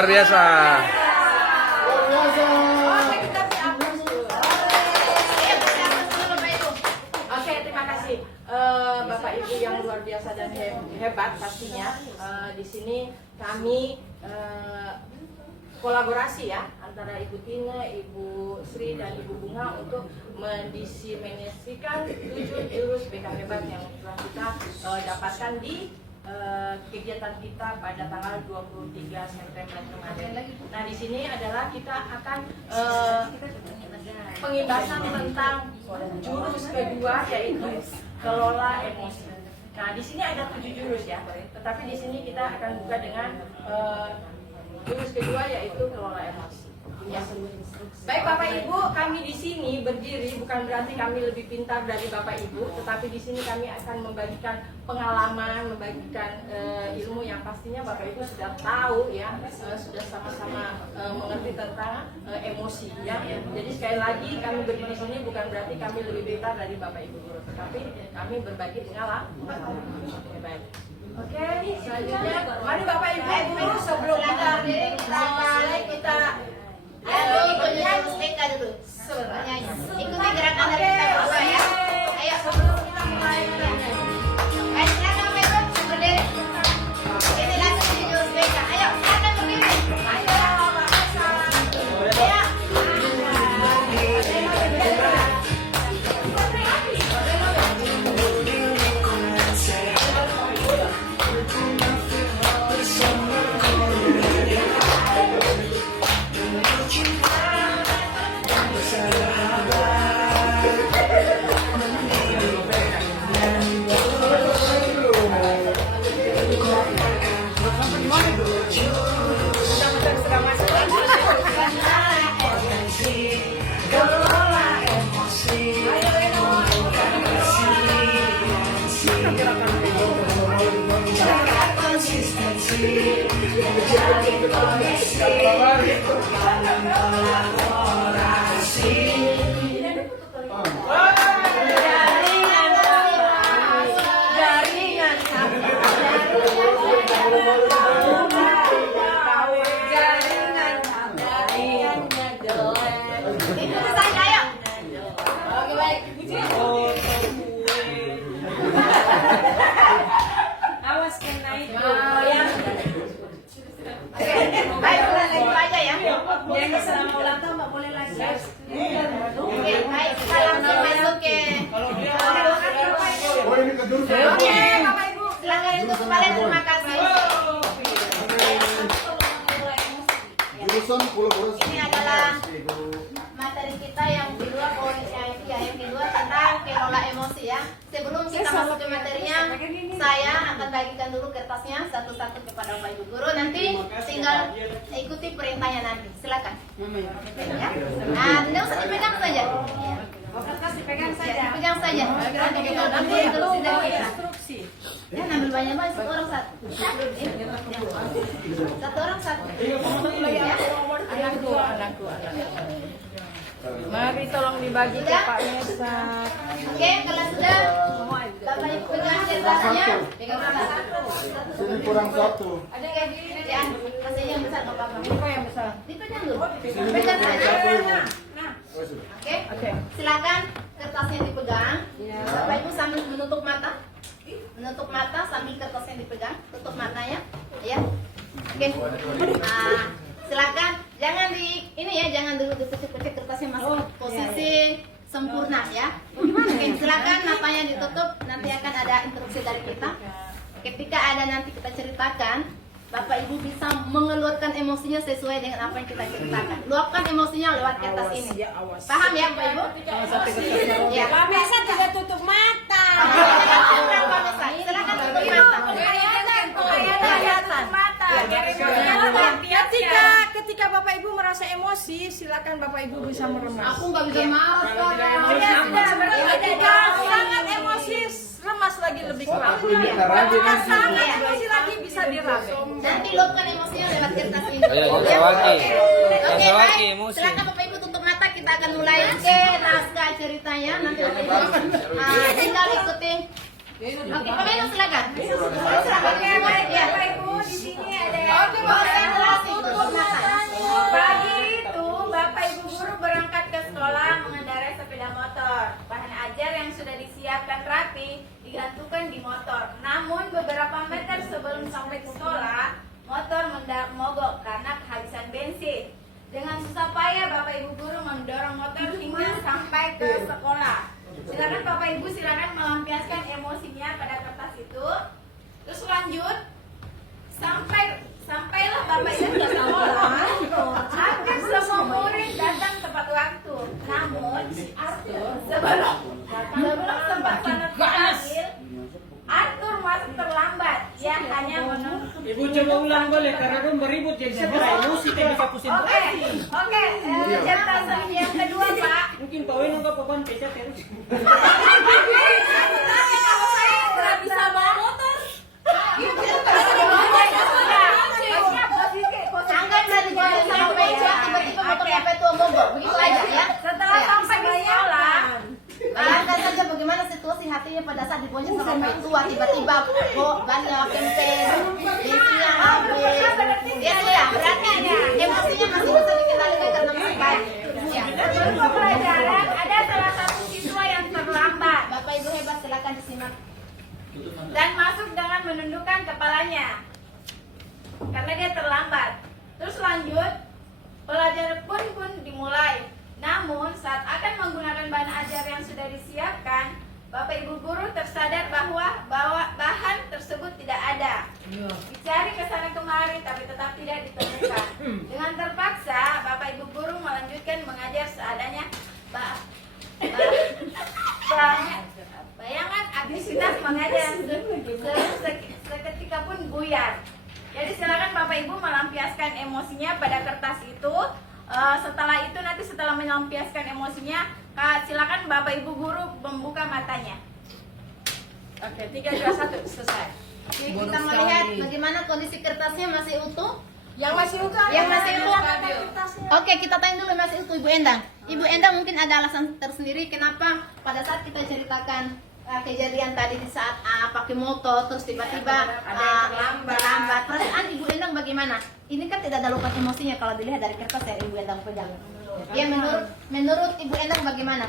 Luar biasa. Oke, terima kasih Bapak Ibu yang luar biasa dan hebat pastinya. Di sini kami kolaborasi ya antara Ibu Tina, Ibu Sri dan Ibu Bunga untuk mendiseminasikan 7 jurus BK hebat yang telah kita dapatkan di kegiatan kita pada tanggal 23 September kemarin. Nah, di sini adalah kita akan pengibasan tentang jurus kedua yaitu kelola emosi. Nah, di sini ada 7 jurus ya, tetapi di sini kita akan buka dengan jurus kedua yaitu kelola emosi. Ya. Baik Bapak Ibu, kami di sini berdiri bukan berarti kami lebih pintar dari Bapak Ibu, tetapi di sini kami akan membagikan pengalaman, membagikan ilmu yang pastinya Bapak Ibu sudah tahu ya, sudah sama-sama mengerti tentang emosi ya. Jadi sekali lagi kami berdiri di sini bukan berarti kami lebih pintar dari Bapak Ibu guru, tetapi kami berbagi pengalaman. Baik. Oke, selanjutnya mari Bapak Ibu sebelum kita mulai kita ikuti dulu. Ikuti gerakan dari kita berdua ya. Ayo. sebelum kita mulai menyanyi. Ayo silakan Bapak Ibu berdiri. Ini langsung di jurus BK. Ayo silakan berdiri. Ayo Bapak salam. Ya. Ikuti saja ayo. Oke baik. Awas kena itu. Baik, ulang lagi aja ya. Jadi selama ulang tahun nggak boleh lagi. Oke, baik. Kita langsung masuk ke Oke, Bapak Ibu. silakan untuk kembali. Terima kasih. Jurusan kolaborasi. Ini adalah materi kita yang kedua, POICIP ya, yang kedua tentang kelola emosi ya. Sebelum kita masuk ke materinya, saya akan bagikan dulu kertasnya satu-satu kepada Bapak Ibu guru. Nanti tinggal ikuti perintahnya nanti. Silakan. Ya. Nah, tidak usah dipegang saja. Ya. Kertas dipegang saja. Pegang saja. Nanti kita nanti instruksi dari kita. Instruksi. Ya, ambil banyak-banyak, satu orang satu. Satu orang satu. Ya. Anakku. Mari tolong dibagi ke Pak Mesat. Oke, kalau sudah Bapak Ibu pegang kertasnya, pegang kertas satu. Sini kurang satu. Ada kayak gini ya, kasih yang besar nggak apa-apa. Apa yang besar? Dipegang dulu, pegang saja. Nah, Oke, silakan kertasnya dipegang. Bapak Ibu sambil menutup mata, sambil kertasnya dipegang, tutup matanya, ya. Oke, nah silakan, jangan jangan dulu dipecek-pecek kertasnya masuk posisi sempurna ya. Oke, silakan matanya ditutup, nanti akan ada instruksi dari kita. Ketika ada nanti kita ceritakan, Bapak Ibu bisa mengeluarkan emosinya sesuai dengan apa yang kita ceritakan. Luapkan emosinya lewat kertas ini. Paham ya Bapak Ibu? Ya. Pak Mesat juga tutup mata. Silakan tutup mata. Kelihatan. Ketika Bapak Ibu merasa emosi, silakan Bapak Ibu bisa meremas. Aku nggak bisa marah sekarang. Ketika sangat emosi, remas lagi lebih kuat. Ketika sangat emosi lagi bisa diraba. Nanti luapkan emosinya lewat kertas ini. Ayo, Sawaki. Oke, Sawaki, baik. emosi. Silakan Bapak Ibu tutup mata, kita akan mulai ke naskah ceritanya. Nanti Bapak Ibu tinggal ikutin. Oke, Bapak Ibu silakan. Oke, baik Bapak Ibu, di sini ada Konsentrasi, tutup mata. Pagi itu Bapak Ibu guru berangkat ke sekolah mengendarai sepeda motor. Bahan ajar yang sudah disiapkan rapi digantungkan di motor. Namun beberapa meter sebelum sampai ke sekolah, motor mendadak mogok karena kehabisan bensin. Dengan susah payah Bapak Ibu guru mendorong motor hingga sampai ke sekolah. Silakan Bapak Ibu silakan melampiaskan emosinya pada kertas itu. Terus lanjut sampailah Bapak Ibu ke sekolah. Hampir semua murid datang tepat waktu. Namun sebelum sempat sangat dipanggil, Arthur masuk terlambat. Dia hanya menunggu. Ibu coba ulang boleh karena dong beribut jadi sebenarnya emosi tidak bisa konsentrasi. Oke, cerita yang kedua Pak. Mungkin Pak Weno nggak papan pecat terus. Kalau saya tidak bisa bawa motor. Angkat dari jalan sama meja, tiba-tiba motor sampai tua mogok. Begitu aja ya. Setelah sampai di sekolah, Bayangkan saja bagaimana situasi hatinya pada saat dibonceng sama orang tua, tiba-tiba kok banyak kempen, bensinnya habis. Ya sudah, berarti emosinya masih bisa dikendalikan karena masih baik. Ya. sebelum pelajaran ada salah satu siswa yang terlambat Bapak Ibu hebat, silakan disimak. dan masuk dengan menundukkan kepalanya karena dia terlambat. Terus lanjut, pelajaran pun dimulai. Namun saat akan menggunakan bahan ajar yang sudah disiapkan, Bapak Ibu guru tersadar bahwa bahan tersebut tidak ada. Dicari ke sana kemari tapi tetap tidak ditemukan. Dengan terpaksa, Bapak Ibu guru melanjutkan mengajar seadanya. Bayangan aktivitas mengajar seketika pun buyar. Jadi silakan Bapak Ibu melampiaskan emosinya pada kertas itu. Setelah itu nanti setelah melampiaskan emosinya, silakan Bapak Ibu guru membuka matanya. Oke, 3, 2, 1, selesai. Oke, kita melihat bagaimana kondisi kertasnya masih utuh. Yang masih utuh, Yang masih utuh. Oke, kita tanya dulu masih utuh Ibu Endang. Ibu Endang mungkin ada alasan tersendiri kenapa pada saat kita ceritakan kejadian tadi di saat pakai motor terus tiba-tiba ada yang terlambat. Perasaan Ibu Endang bagaimana? Ini kan tidak ada luka emosinya kalau dilihat dari kertas yang Ibu Endang pegang. Ya menurut Ibu Endang bagaimana?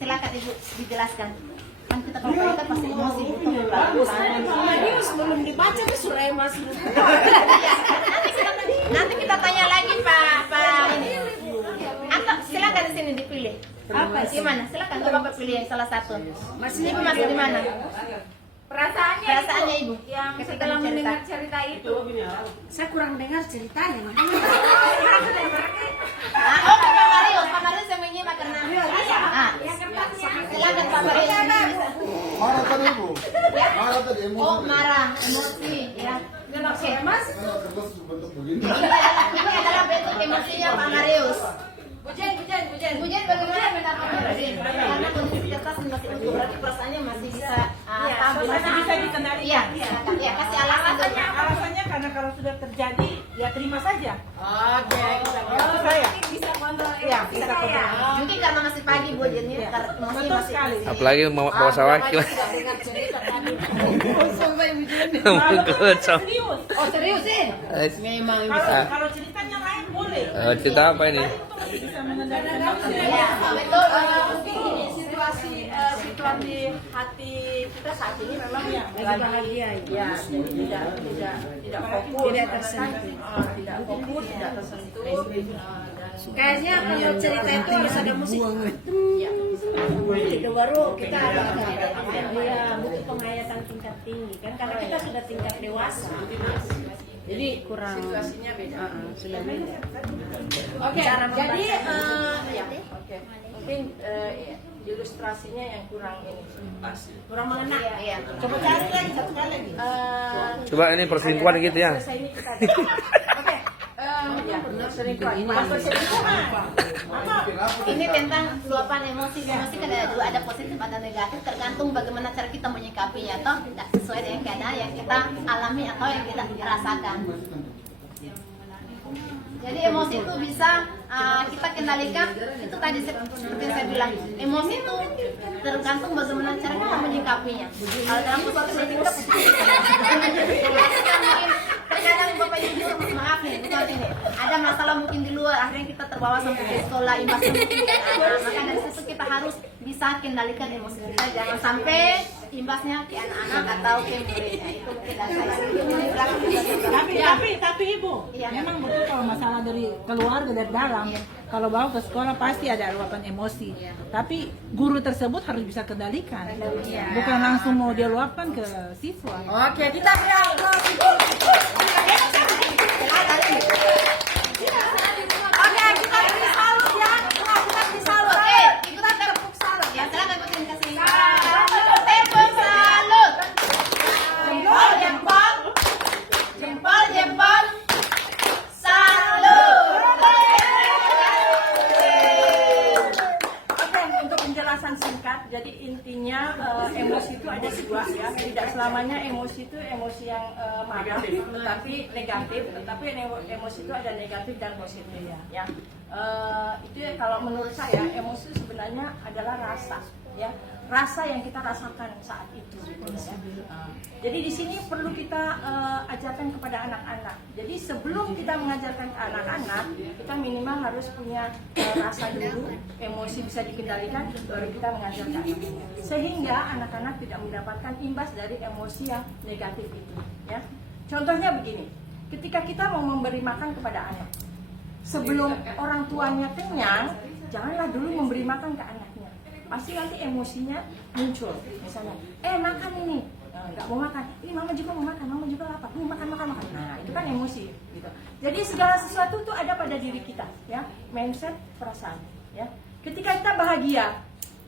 Silakan Ibu dijelaskan. Kan kita kalau kan pasti emosi. Sebelum dibaca sudah emosi. Nanti kita tanya lagi Pak ini. Atau silakan di sini dipilih. Apa? Gimana? Silakan Bapak pilih yang salah satu. Ibu masih di mana? Perasaannya Ibu. yang setelah mendengar cerita itu, Saya kurang dengar ceritanya. Pak Marius yang menyimak karena silakan Pak Marius. Marah tadi ibu. Marah tadi emosi. Oh marah, emosi ya. Oke. Karena kertas bentuk begini. Ini adalah bentuk emosinya Pak Marius. Bujen. Hujan bagaimana pendapat Pak Marius? Karena kondisi kertas masih utuh, berarti perasaannya masih bisa stabil. Masih bisa dikendalikan. Iya, silakan. Ya, kasih alasan. Alasannya karena kalau sudah terjadi ya terima saja. Oke, Itu saya. bisa kontrol Iya, emosi bisa saya. kontrol. Mungkin karena masih pagi Bu, jadi emosinya Betul masih. sekali. Apalagi mau bawa sawaki. dengar cerita tadi. Mungkin so. Serius. Oh seriusin? Memang Kalau ceritanya lain boleh. Cerita apa ini? Bisa mengendalikan emosi. ya, betul. Mungkin ini situasi hati kita saat ini memang lagi bahagia ya, tidak fokus, tidak tersentuh, tidak fokus, tidak tersentuh. Dan kayaknya kalau cerita itu harus ada musik. Ya. Itu baru kita ada dia butuh penghayatan tingkat tinggi kan karena kita sudah tingkat dewasa. Jadi kurang Situasinya beda. sudah beda. Oke, jadi ya, oke. Mungkin ilustrasinya yang kurang ini. Kurang mengena. Iya. Coba cari lagi satu kali lagi. Coba ini perselingkuhan gitu ya. Selesai ini kita. Oke. Ya, perselingkuhan. Ini tentang luapan emosi. Emosi kan ada dua, ada positif ada negatif, tergantung bagaimana cara kita menyikapinya atau tidak sesuai dengan keadaan yang kita alami atau yang kita rasakan. Jadi emosi itu bisa kita kendalikan. Itu tadi seperti yang saya bilang, emosi itu tergantung bagaimana cara kita menyikapinya. Kalau dalam posisi kita mungkin terkadang Bapak Ibu guru, maaf nih, bukan ini. Ada masalah mungkin di luar, akhirnya kita terbawa sampai ke sekolah, imbasnya mungkin ke anak. Maka dari situ kita harus bisa kendalikan emosi kita, jangan sampai imbasnya ke anak-anak atau ke muridnya. Itu mungkin dari saya. Tapi Ibu, Iya. memang betul kalau masalah dari keluarga dari dalam, kalau bawa ke sekolah pasti ada luapan emosi. Tapi guru tersebut harus bisa kendalikan, bukan langsung mau dia luapkan ke siswa. Oke, kita beri aplaus. Oke, kita beri salut ya. Kita beri salut. Oke, ikutan tepuk salut ya. Silakan ikutin kasih. Tepuk salut. Jempol, jempol. Jempol, jempol. Salut. Oke, untuk penjelasan singkat, jadi intinya emosi itu ada dua ya. Tidak selamanya emosi itu emosi yang marah, tetapi negatif. Tetapi emosi itu ada negatif dan positif ya. Itu ya, kalau menurut saya emosi sebenarnya adalah rasa ya. Rasa yang kita rasakan saat itu. Ya. Jadi di sini perlu kita ajarkan kepada anak-anak. Jadi sebelum kita mengajarkan ke anak-anak, kita minimal harus punya rasa dulu, emosi bisa dikendalikan, baru kita mengajarkan. Sehingga anak-anak tidak mendapatkan imbas dari emosi yang negatif itu. Ya. Contohnya begini, ketika kita mau memberi makan kepada anak, sebelum orang tuanya kenyang, janganlah dulu memberi makan ke anaknya. Pasti nanti emosinya muncul. Misalnya, makan ini, nggak mau makan. Ini mama juga mau makan, mama juga lapar. Ini makan. Nah, itu kan emosi. Gitu. Jadi segala sesuatu itu ada pada diri kita, ya, mindset, perasaan. Ya, ketika kita bahagia,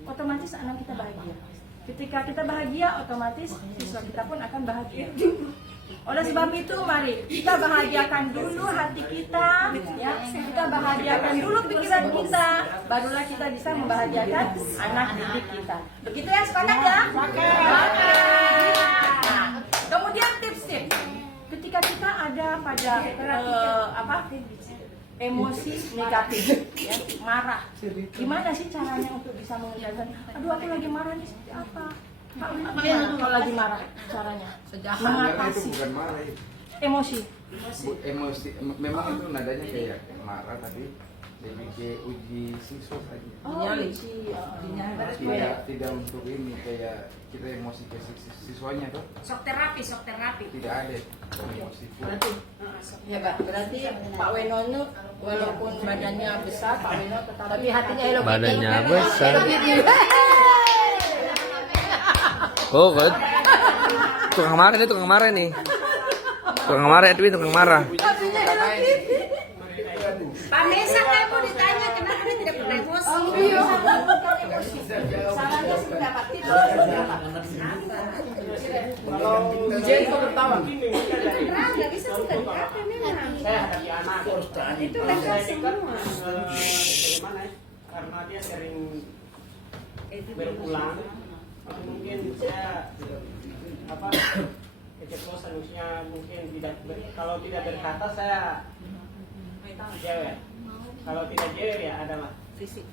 otomatis anak kita bahagia. Ketika kita bahagia, otomatis siswa kita pun akan bahagia. Oleh sebab itu, mari kita bahagiakan dulu hati kita, ya. Kita bahagiakan dulu pikiran kita, barulah kita bisa membahagiakan anak didik kita. Begitu ya, sepakat ya? Sepakat. Nah, kemudian tips-tips. Ketika kita ada pada emosi negatif, ya, marah. Gimana sih caranya untuk bisa mengendalikan? Aduh, aku lagi marah nih, seperti apa? Gimana kalau lagi marah caranya? Itu Mengatasi bukan marah itu. emosi. Emosi memang itu nadanya kayak marah tapi lebih kayak uji siswa saja. Tidak untuk ini kayak kita emosi ke siswanya tuh. Sok terapi. Tidak ada emosi. Ya, Pak. Berarti Pak Wenono walaupun badannya besar, Pak Wenono tapi hatinya Hello Kitty. Badannya besar. Oh, kan? Tukang marah nih. Tukang marah Edwin, tukang marah. Pak Mesa kan mau ditanya kenapa dia tidak pernah emosi. Salahnya seberapa? Kalau Jen kok tertawa. Nggak bisa suka di apa memang. Itu level semua. Karena dia sering berulang, mungkin saya keceplosan, maksudnya mungkin tidak kalau tidak berkata saya jewer, kalau tidak jewer ya adalah Fisik.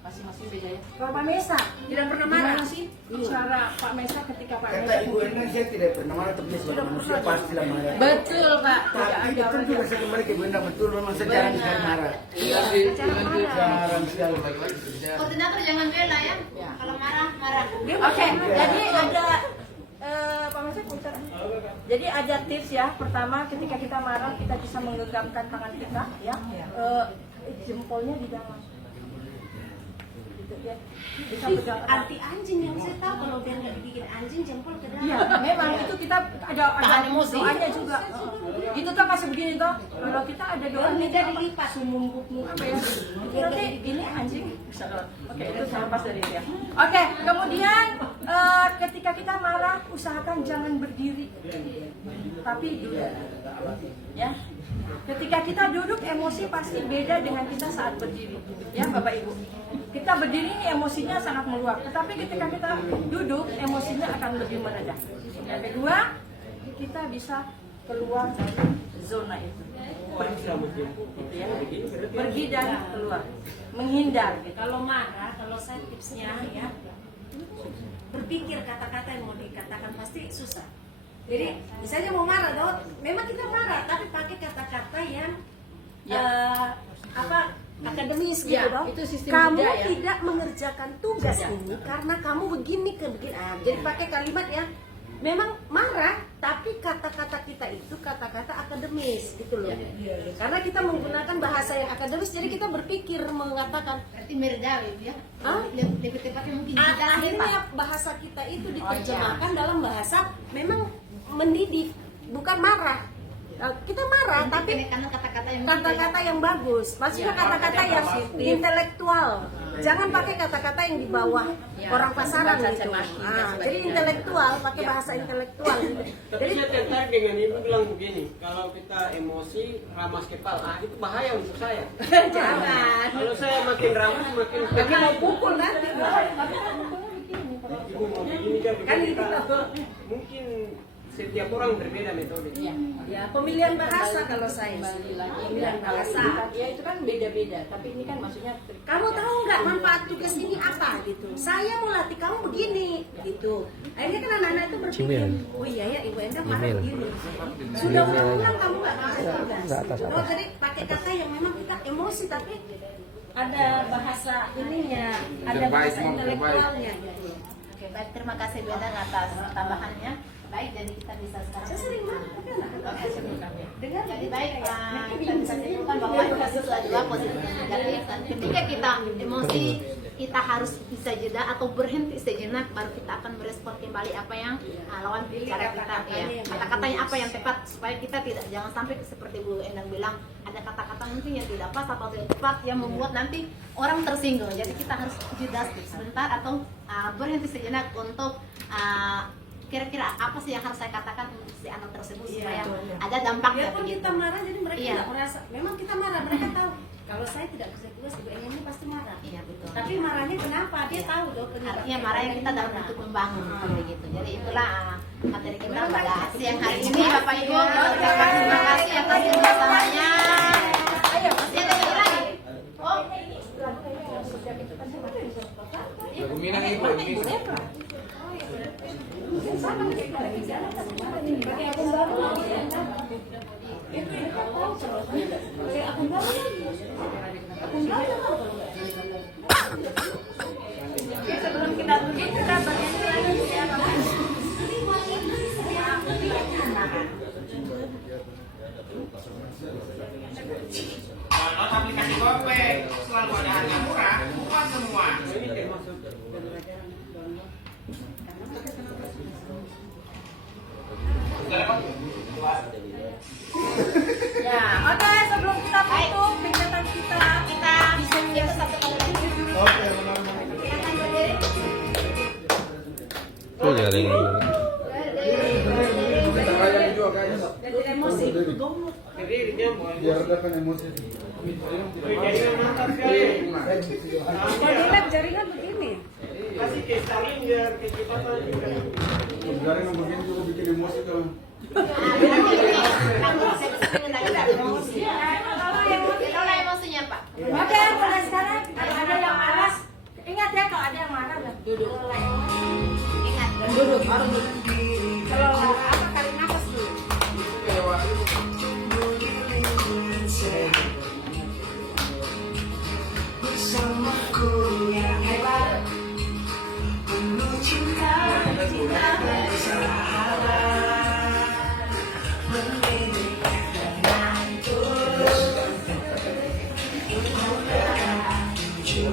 Masing-masing beda ya. Kalau Pak Mesa tidak pernah marah sih. Cara Pak Mesa ketika Pak Mesa Kata Ibu Ena, saya tidak pernah marah, tapi sebagai manusia pastilah marah. betul Pak. Tapi betul juga saya kembali ke Bunda, betul memang saya jarang sekali marah. Jarang sekali. Koordinator jangan bela ya. Kalau marah. Oke, jadi ada Pak Mesa putar. Jadi ada tips ya. Pertama, ketika kita marah, kita bisa menggenggamkan tangan kita, ya. Jempolnya di dalam. Gitu, ya. Bisa pegang erat. Anti anjing yang saya tahu kalau biar nggak dibikin anjing jempol ke dalam. Iya, memang itu kita ada doanya juga. Gitu toh kasih begini toh. Kalau kita ada doa Lidah dilipat. sumumbukmu apa ya? Nanti ini anjing. Oke, itu saya lepas dari dia. Oke, kemudian ketika kita marah, usahakan jangan berdiri, tapi duduk. Ya. Ketika kita duduk, emosi pasti beda dengan kita saat berdiri. Ya, Bapak Ibu. Kita berdiri ini emosinya sangat meluap, tetapi ketika kita duduk, emosinya akan lebih meredah. Yang kedua, kita bisa keluar dari zona itu. Pergi dan keluar, menghindar. Kalau marah, kalau saya tipsnya ya berpikir kata-kata yang mau dikatakan pasti susah. Jadi misalnya mau marah, dong, memang kita marah, tapi pakai kata-kata yang akademis gitu Ya, dong. itu sistem Kamu kerja, ya. tidak mengerjakan tugas Ya. ini karena kamu begini ke begini. Jadi pakai kalimat yang memang marah, tapi kata-kata kita itu kata-kata akademis gitu loh. Karena kita menggunakan bahasa yang akademis, jadi kita berpikir mengatakan Berarti merjawi ya. Hah? Lebih tepatnya mungkin tidak ya, Pak. akhirnya bahasa kita itu diterjemahkan dalam bahasa memang mendidik, bukan marah. Kita marah, tapi karena kata-kata yang kata-kata yang bagus, maksudnya kata-kata yang intelektual. Jangan pakai kata-kata yang di bawah orang pasaran gitu. Jadi intelektual, pakai bahasa intelektual. Tapi Jadi saya tertarik dengan ibu bilang begini, kalau kita emosi ramas kepala, itu bahaya untuk saya. jangan. Kalau saya makin ramas makin Tapi mau pukul nanti. ibu mau begini kan Gitu. mungkin setiap orang berbeda metode. Ya, pemilihan bahasa kalau saya. Pemilihan bahasa. Ya itu kan beda-beda, tapi ini kan maksudnya Kamu tahu nggak manfaat tugas ini apa gitu? Saya mau latih kamu begini gitu. Akhirnya kan anak-anak itu berpikir, Cimil. oh iya ya ibu Enda marah Email. begini. Sudah ulang-ulang kamu nggak ngasih tugas. Nggak, atas. Oh, jadi pakai kata yang memang kita emosi tapi ada bahasa ininya, ada Terbaik, bahasa Mom, intelektualnya gitu. Oke, baik, terima kasih Bu Endang atas tambahannya. Baik, jadi kita bisa sekarang. Saya sering marah tapi anak-anak dengar Jadi baik, kita bisa simpulkan bahwa emosi itu adalah positif dan negatif. Dan ketika kita emosi, kita harus bisa jeda atau berhenti sejenak, baru kita akan merespon kembali apa yang lawan bicara kita. Ya, kata-katanya apa yang tepat supaya kita jangan sampai seperti Bu Endang bilang ada kata-kata mungkin yang tidak pas atau tidak tepat yang membuat nanti orang tersinggung. Jadi kita harus jeda sebentar atau berhenti sejenak untuk kira-kira apa sih yang harus saya katakan untuk si anak tersebut supaya ada dampaknya Biarpun begitu. kita marah, jadi mereka Iya. tidak merasa. Memang kita marah, mereka tahu. Kalau saya tidak bisa tugas, ibu Enda ini pasti marah. Iya betul. Tapi marahnya kenapa? Dia tahu dong. Artinya marahnya kita dalam bentuk membangun seperti gitu. Jadi itulah materi kita pada siang hari ini Bapak Ibu. Terima kasih atas kerjasamanya. Ayo, masih ada lagi. Oh, Lagu Minang ibu, ibu. Sebelum kita pergi, kita bernyanyi lagi ya. Download aplikasi GoPay, selalu ada harga murah, bukan semua. Ini termasuk Ya, oke, sebelum kita tutup kegiatan kita, kita itu satu kali lagi. Silakan berdiri. Oh, ya, ada. Kita layani juga guys. jadi emosi. berdiri jempol. Biar redakan emosi. Jadi mantap sekali. Kalau lab jaringan begini. Kasih ke Stalin biar kecepatan juga. Sebenarnya yang begini juga bikin emosi kalau. Itulah emosinya Pak. Oke, mulai sekarang kalau ada yang malas, ingat ya kalau ada yang marah duduk. Ingat. Duduk, baru duduk. Kalau apa kali nafas dulu.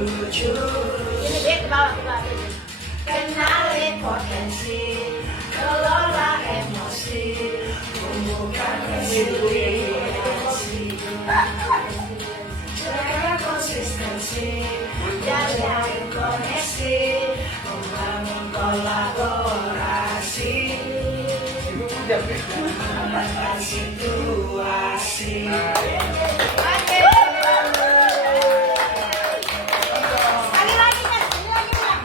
Ini dia ke bawah, ke bawah. Kenali potensi, kelola emosi, tumbuhkan resiliensi, jaga konsistensi, jaga koneksi, membangun kolaborasi, menentukan situasi. Oke. Sekali lagi kan, sekali lagi Pak.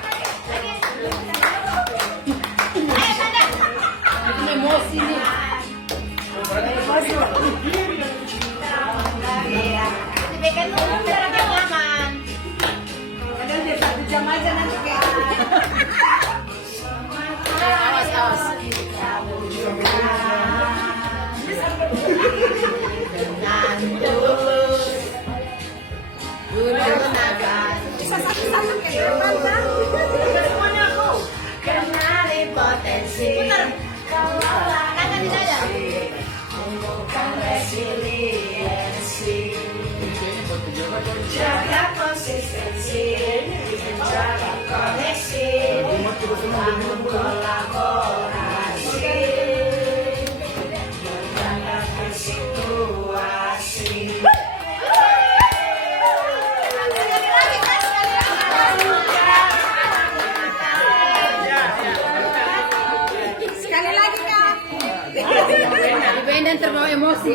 Ayo Sandra. emosi nih. Dibikin dulu biar agak nyaman. Kadang dia 1 jam aja nanti kayak. Awas, awas. gunakan. Bisa satu-satu kayak depan kan? Semuanya aku. Kenali potensi. Kelola, kanan di dada. Tumbuhkan resiliensi. Jaga konsistensi. Jaga koneksi. Bangun kolaborasi. Menjaga situasi. Sekali lagi kak. Band dan terbawa emosi.